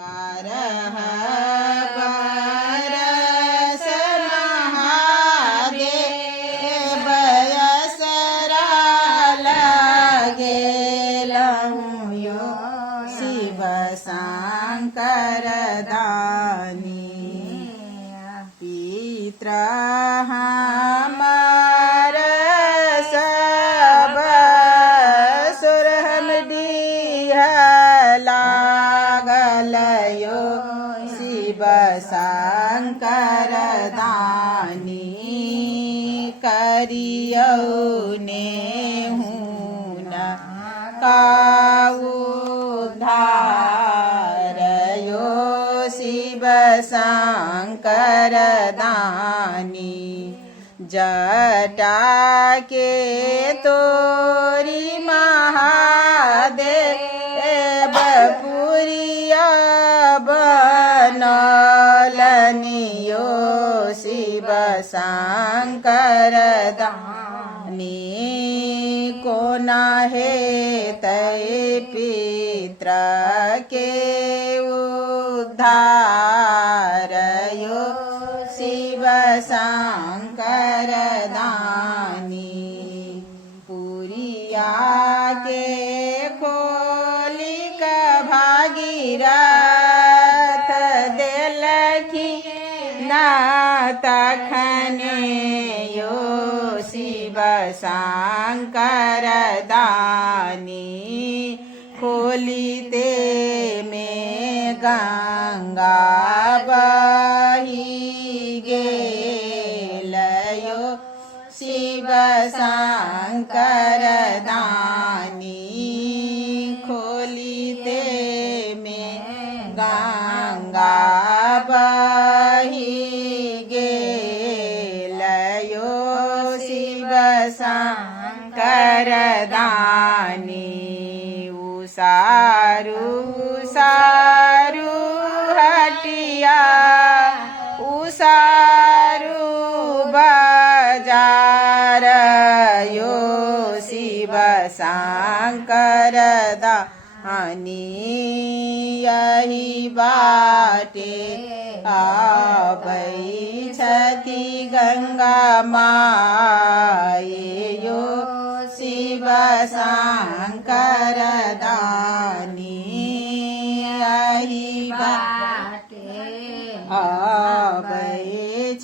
बारह बरस महादेव यसरा लगेलहुँ यो शिव शंकर दानी पित्र हमार सब सुर हम लागल यो शिव शंकर दानी करियो ने हुन उद्धार यो शिव शंकर दानी जटा के तोरी महादेव पुरिया बनलनियो शिव शंकर दानी कोना हे तै पित्र के उद्धार यो शिव शंकर दानी पुरिया के खोली का भागीरथ देलखी ना तखने यो शिव शंकर दानी खोलिते में गंगा बही गेल यो शिव शंकर दानी खोलिते में गंगा बही गेल यो शिव शंकर दानी उसारू सारू हटिया उसारू बाजार यो शिव शंकर दानी यही बाटे आबै छथि गंगा माये यो शिव शंकर दानी यही बाटे आबै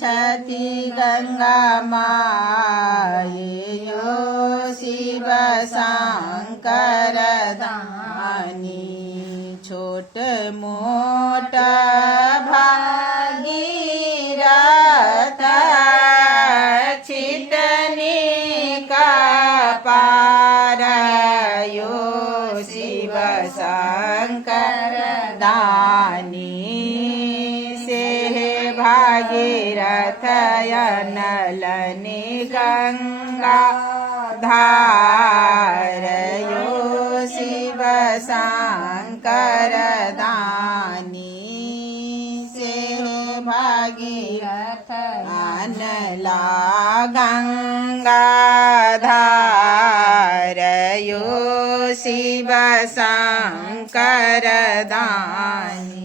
छथि गंगा माये यो शिव शंकर दानी छोट मोट भागीरथ छितनी का पार यो शिव शंकर दानी से भागीरथ अनलनि गंगा धार यो शिव शंकर दानी से भागीरथ अनला गंगा धार यो शिव शंकर दानी।